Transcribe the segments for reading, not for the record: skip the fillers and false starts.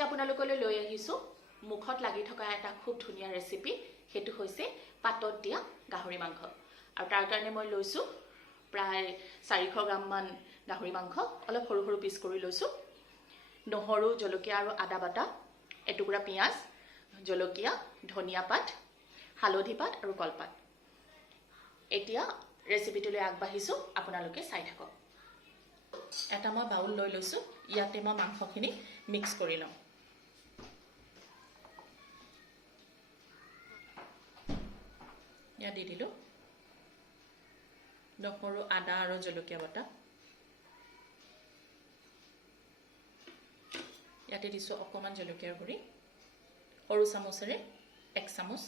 আজি আপোনালোকলৈ লৈ আহিছো মুখত লাগি থকা এটা খুব ধুনীয়া ৰেচিপি হেতু হৈছে পাতত দিয়া গাহৰি মাংস আৰু তাৰ কাৰণে মই লৈছো প্ৰায় 400 গ্ৰাম মান গাহৰি মাংস অলপ সৰু সৰু পিস কৰি লৈছো নহৰু জলকীয়া আৰু আদা বাটা এটুকুৰা পিয়াজ জলকীয়া ধনিয়া পাত হালধি পাত আৰু কলপাত এতিয়া ৰেচিপিটোলৈ আগবাঢ়িছো আপোনালোকে চাই থাকক এটা মই বাউল লৈ লৈছো ইয়াতে মই মাংসখিনি মিক্স কৰি লম ইয়া দি দিলো নহৰু আদা আৰু জলকীয়া বটা ইয়াতে দিছো অকমান জলকীয়াৰ গুৰি সৰু চামুচেৰে 1 চামুচ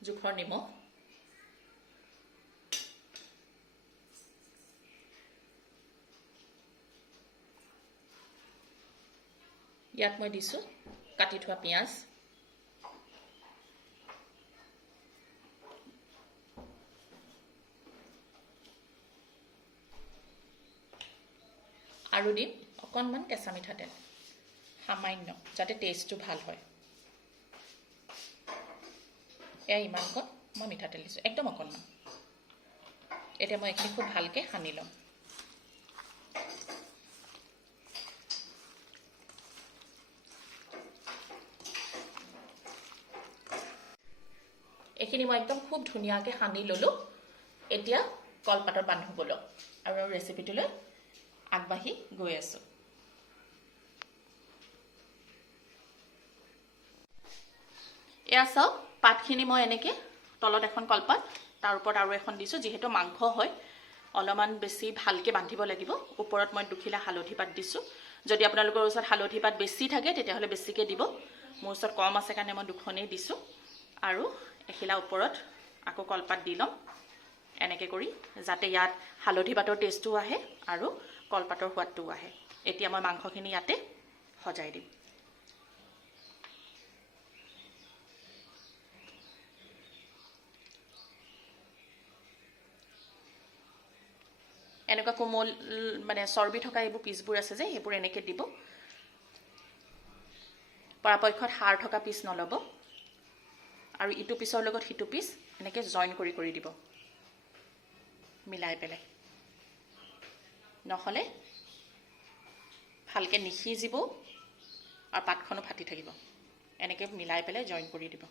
জোখৰ নিমখ ইয়াত মই দিছো কাটি থোৱা পিয়াজ আৰু দিম অকণমান কেঁচা মিঠাতেল সামান্য যাতে টেষ্টটো ভাল হয় এয়া ইমানকণ মই মিঠাতেল দিছো একদম অকণমান এতিয়া মই এইখিনি খুব ভালকে সানি লম এইখিনি মই একদম খুব ধুনীয়াকৈ সানি ললো এতিয়া কলপাতত বান্ধো বলক আৰু ৰেচিপিটোলৈ আগবাঢ়ি গৈ আছো এয়া চাওক পাতখিনি মই এনেকে তলত এখন কলপাত তাৰ ওপৰত আৰু এখন দিছো যেহেতু মাংস হয় অলপমান বেছি ভালকে বান্ধিব লাগিব ওপৰত মই দুখিলা হালধি পাত দিছো যদি আপোনালোকৰ ওচৰত হালধি পাত বেছি থাকে তেতিয়াহলে বেছিকে দিব মোৰ ওচৰত কম আছে কাৰণে মই দুখনেই দিছো আৰু এখিলা ওপৰত আকৌ কলপাত দি লম এনেকে কৰি যাতে ইয়াত হালধি পাতৰ টেষ্টটো আহে আৰু কলপাতৰ সোৱাদটো আহে এতিয়া মই মাংসখিনি ইয়াতে সজাই দিম এনেকুৱা কোমল মানে চৰ্বি থকা এইবোৰ পিচবোৰ আছে যে সেইবোৰ এনেকে দিব পৰাপক্ষত হাড় থকা পিচ নলব আৰু ইটো পিছৰ লগত হিটো পিচ এনেকে জয়েন কৰি দিব মিলাই পেলাই নহলে ভালকে নিখিজিব আৰু পাতখনো ফাটি থাকিব এনেকে মিলাই পেলাই জয়েন কৰি দিব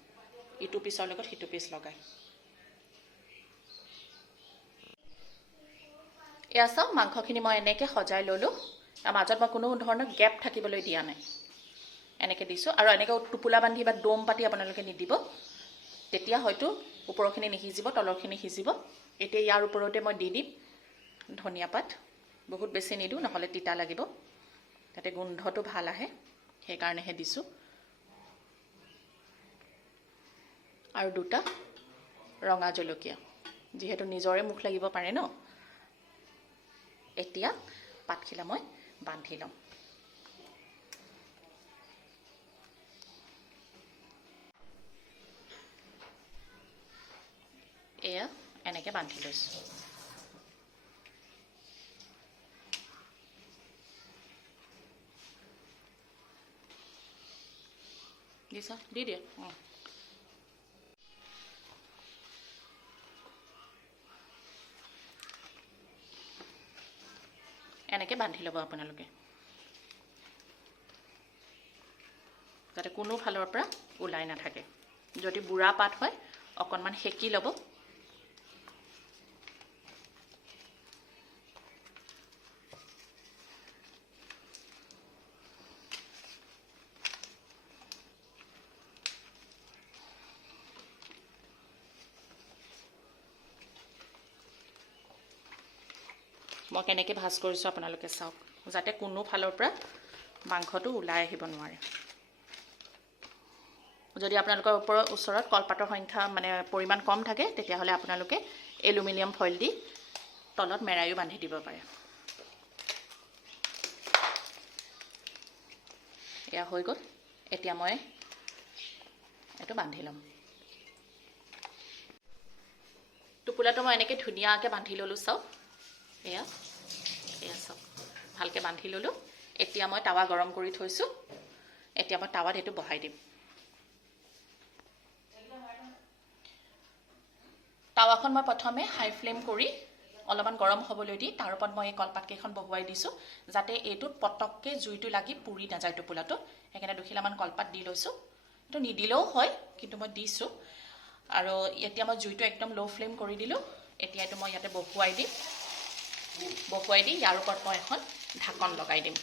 ইটো পিছৰ লগত হিটো পিচ লগাই এয়া চাওক মাংসখিনি মই এনেকে সজাই ললো তাৰ মাজত মই কোনো ধৰণৰ গেপ থাকিবলৈ দিয়া নাই এনেকে দিছো আৰু এনেকে টুপুলা বান্ধি বা দম পাতি আপোনালোকে নিদিব তেতিয়া হয়তো ওপৰখিনি নিহিজিব তলৰখিনি হিজিব এতিয়া ইয়াৰ ওপৰতে মই দি দিম ধনিয়া পাত বহুত বেছি নিদু নহলে তিতা লাগিব তাতে গোন্ধটো ভাল আহে সেই কাৰণেহে দিছো আৰু দুটা ৰঙা জলকীয়া যেহেতু নিজৰে মুখ লাগিব পাৰে ন এতিয়া পাতখিলা মই বান্ধি লম এয়া এনেকে বান্ধি লৈছো দিছা দি দিয়া এনেকে বান্ধি ল'ব আপোনালোকে যাতে কোনো ফালৰ পৰা ওলাই নাথাকে যদি বুঢ়া পাত হয় অকণমান সেকি ল'ব মই কেনেকৈ ভাজ কৰিছো আপোনালোকে চাওক যাতে কোনো ফালৰ পৰা মাংসটো ওলাই আহিব নোৱাৰে যদি আপোনালোকৰ ওচৰত কলপাতৰ সংখ্যা মানে পৰিমাণ কম থাকে তেতিয়াহলে আপোনালোকে এলুমিনিয়াম ফইল দি তলত মেৰাইও বান্ধি দিব পাৰে এয়া হৈ গ'ল এতিয়া মই এটো বান্ধি লম টোপোলাটো মই এনেকৈ ধুনীয়াকৈ বান্ধি ললো চাওক এয়া চাওক ভালকৈ বান্ধি ল'লোঁ। এতিয়া মই টাৱা গৰম কৰি থৈছোঁ। এতিয়া মই টাৱাত এইটো বহাই দিম। টাৱাখন মই প্ৰথমে হাই ফ্লেম কৰি অলপমান গৰম হ'বলৈ দি তাৰ ওপৰত মই এই কলপাতকেইখন বহুৱাই দিছোঁ, যাতে এইটোত পটককৈ জুইটো লাগি পুৰি নাযায় টোপোলাটো। সেইকাৰণে দুখিলামান কলপাত দি লৈছোঁ। এইটো নিদিলেও হয়, কিন্তু মই দিছোঁ। আৰু এতিয়া মই জুইটো একদম ল' ফ্লেম কৰি দিলোঁ। এতিয়া এইটো মই ইয়াতে বহুৱাই দিম। বহুৱাই দি ইয়াৰ ওপৰত মই এখন ঢাকন লগাই দিম।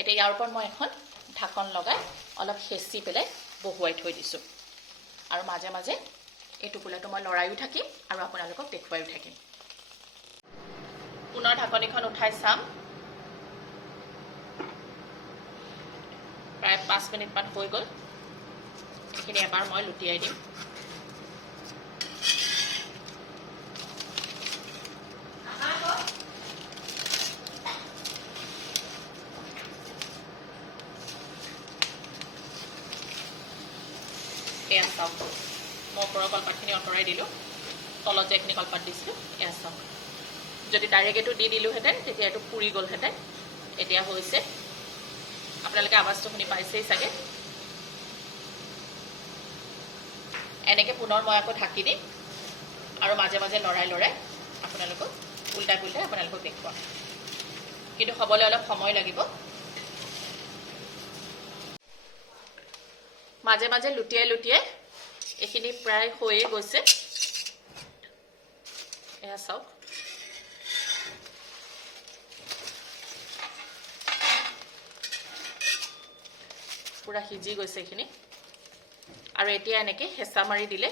এতিয়া ইয়াৰ ওপৰত মই এখন ঢাকন লগাই অলপ সেঁচি পেলাই বহুৱাই থৈ দিছোঁ। আৰু মাজে মাজে এই টোপোলাটো মই লৰাইও থাকিম আৰু আপোনালোকক দেখুৱাইও থাকিম। পুনৰ ঢাকনিখন উঠাই চাম। প্ৰায় 5 মিনিটমান হৈ গ'ল। এইখিনি এবাৰ মই লুটিয়াই দিম। এয়া চাওক, মই ওপৰৰ কলপাতখিনি আঁতৰাই দিলোঁ। তলত যে এইখিনি কলপাত দিছিলোঁ, এয়া চাওক। যদি ডাইৰেক্ট এইটো দি দিলোঁহেঁতেন তেতিয়া এইটো পুৰি গ'লহেঁতেন। এতিয়া হৈছে, আপোনালোকে আৱাজটো শুনি পাইছেই চাগে। এনেকৈ পুনৰ মই আকৌ ঢাকি দিম আৰু মাজে মাজে লৰাই লৰাই আপোনালোকক উল্টাই পুল্টাই আপোনালোকক দেখুৱাম। কিন্তু হ'বলৈ অলপ সময় লাগিব। মাজে মাজে লুটিয়াই লুটিয়াই এইখিনি প্ৰায় হৈয়ে গৈছে। এয়া চাওক। পুৰা সিজি গৈছে এইখিনি। আৰু এতিয়া এনেকৈ হেঁচা মাৰি দিলে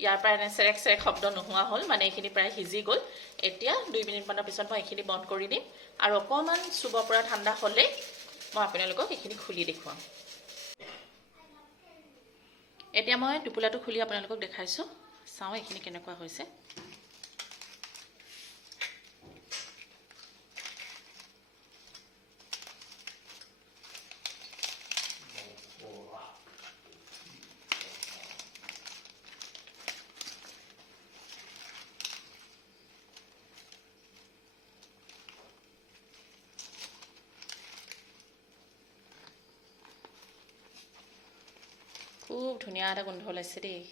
ইয়াৰ পৰা এনে চেৰেক চেৰেক শব্দ নোহোৱা হ'ল, মানে এইখিনি প্ৰায় সিজি গ'ল। এতিয়া 2 মিনিটমানৰ পিছত মই এইখিনি বন্ধ কৰি দিম আৰু অকণমান চুব পৰা ঠাণ্ডা হ'লেই মই আপোনালোকক এইখিনি খুলি দেখুৱাম। এতিয়া মই টোপোলাটো খুলি আপোনালোকক দেখাইছোঁ। চাওঁ এইখিনি কেনেকুৱা হৈছে। খুব ধুনীয়া এটা গোন্ধ ওলাইছে দেই।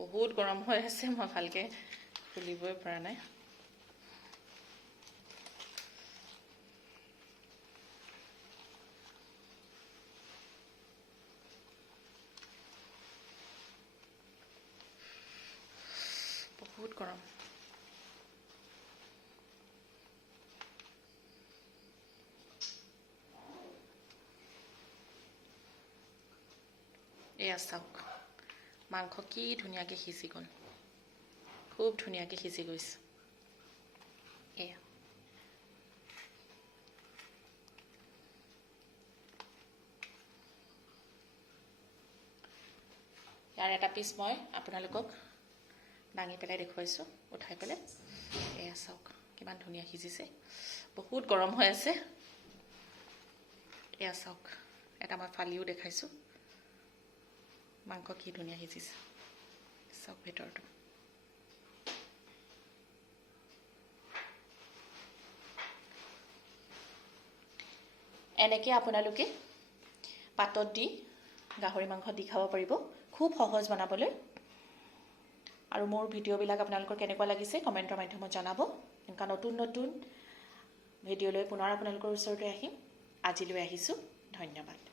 বহুত গৰম হৈ আছে, মই ভালকৈ খুলিবই পৰা নাই। বহুত গৰম। এয়া চাওক, মাংস কি ধুনীয়াকৈ সিজি গ'ল। খুব ধুনীয়াকৈ সিজি গৈছে। এয়া ইয়াৰ এটা পিচ মই আপোনালোকক দাঙি পেলাই দেখুৱাইছোঁ, উঠাই পেলাই। এয়া চাওক কিমান ধুনীয়া সিজিছে। বহুত গৰম হৈ আছে। এয়া চাওক, এটা মই ফালিও দেখাইছোঁ। মাংস কি ধুনীয়া সিজিছে চাওক ভিতৰটো। এনেকৈ আপোনালোকে পাতত দি গাহৰি মাংস দি খাব পাৰিব। খুব সহজ বনাবলৈ। আৰু মোৰ ভিডিঅ'বিলাক আপোনালোকৰ কেনেকুৱা লাগিছে কমেণ্টৰ মাধ্যমত জনাব। এনেকুৱা নতুন নতুন ভিডিঅ'লৈ পুনৰ আপোনালোকৰ ওচৰতে আহিম। আজিলৈ আহিছোঁ। ধন্যবাদ।